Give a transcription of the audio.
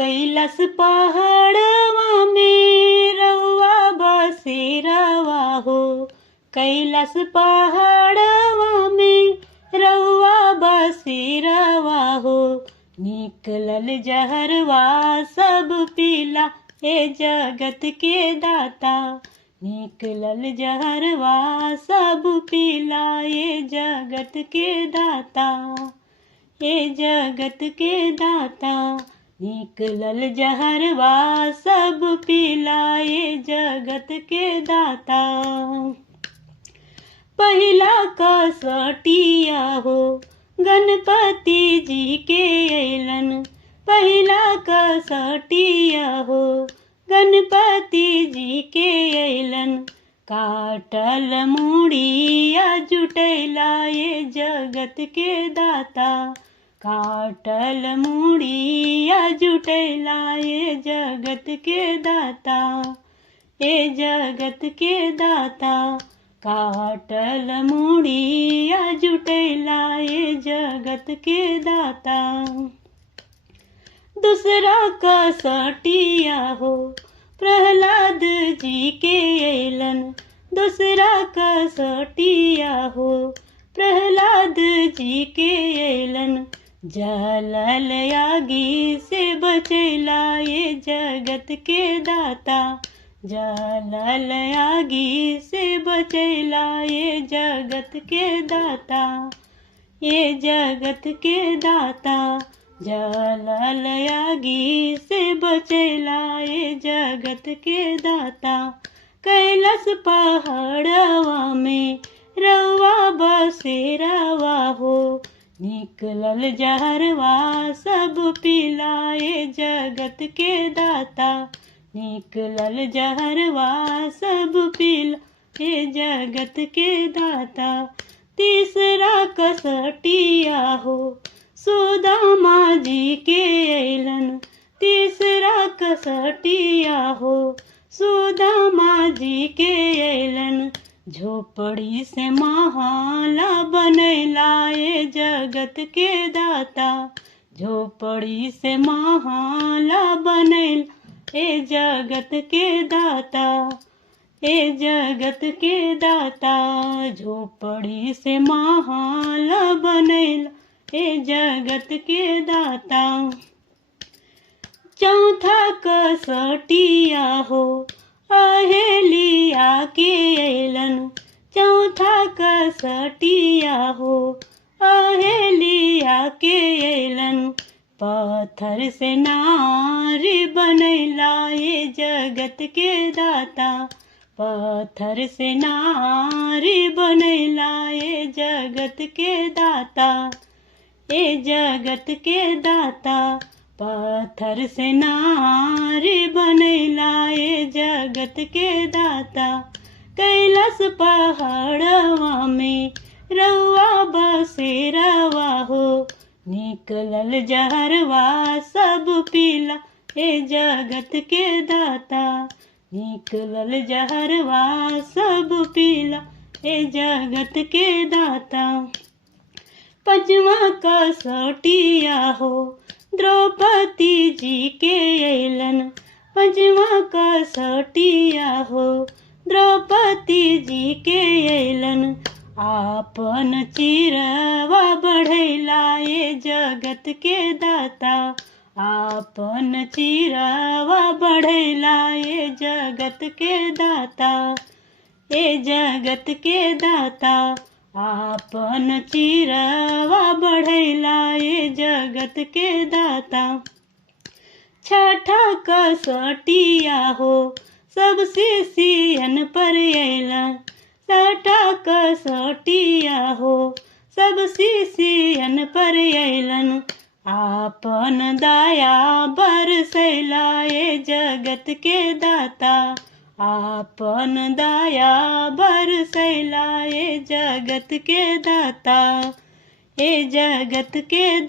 कैलाश पहाड़वा में रउआ बसेरावा हो। कैलाश पहाड़वा में रउआ बसेरावा हो। निकलल जहरवा सब पीला ए जगत के दाता। निकलल जहरवा सब पीला ए जगत के दाता। ए जगत के दाता निकलल जहरवा सब पीला ए जगत के दाता। पहिला कसटिया हो गणपति जी के अइलन। पहिला कसटिया हो गणपति जी के अइलन। काटल मुड़िया जुटैला ए जगत के दाता। काटल मुड़िया जुटैला ए जगत के दाता। ए जगत के दाता काटल मुड़िया जुटैला ए जगत के दाता। दूसरा कसटिया हो प्रहलाद जी के अइलन। दूसरा कसटिया हो प्रहलाद जी के अइलन। जलल आगी से बचैला ए जगत के दाता। जलल आगी से बचैला ए जगत के दाता। ए जगत के दाता जलल आगी से बचैला ए जगत के दाता। कैलाश पहाड़वा में रउआ बसेरावा हो। निकलल जहरवा सब पीला ए जगत के दाता। निकलल जहरवा सब पीला ए जगत के दाता। तीसरा कसटिया हो सुदामा जी के अइलन। तीसरा कसटिया हो सुदामा जी के अइलन। झोपड़ी से महला बनैला ए जगत के दाता। झोपड़ी से महला बनैला ए जगत के दाता। ए जगत के दाता झोपड़ी से महला बनैला ए जगत के दाता। चौथा कसटिया हो अहेलिया के अइलन। चौथा कसटिया हो अहेलिया के अइलन। पत्थर से नारी बनैला ए जगत के दाता। पत्थर से नारी बनैला ए जगत के दाता। ए जगत के दाता पत्थर से नारी बनैला ए जगत के दाता। कैलाश पहाड़वा में रउआ बसेरावा हो। निकलल जहरवा सब पीला ए जगत के दाता। निकलल जहरवा सब पीला ए जगत के दाता। पंचवा कसटिया हो द्रौपदी जी के अइलन। पंचवा कसटिया हो द्रौपदी जी के अइलन। आपन चिरवा बढ़ैला ए जगत के दाता। आपन चिरवा बढ़ैला ए जगत के दाता। ए जगत के दाता आपन चिरवा बढ़ैला ए जगत के दाता। छठा कसटिया हो सब शिष्यन पर अइला। छठा कसटिया हो सब शिष्यन पर अइलन। आपन दया बरसैला ए जगत के दाता। आपन दया बरसैला ए जगत के दाता। ए जगत के दाता।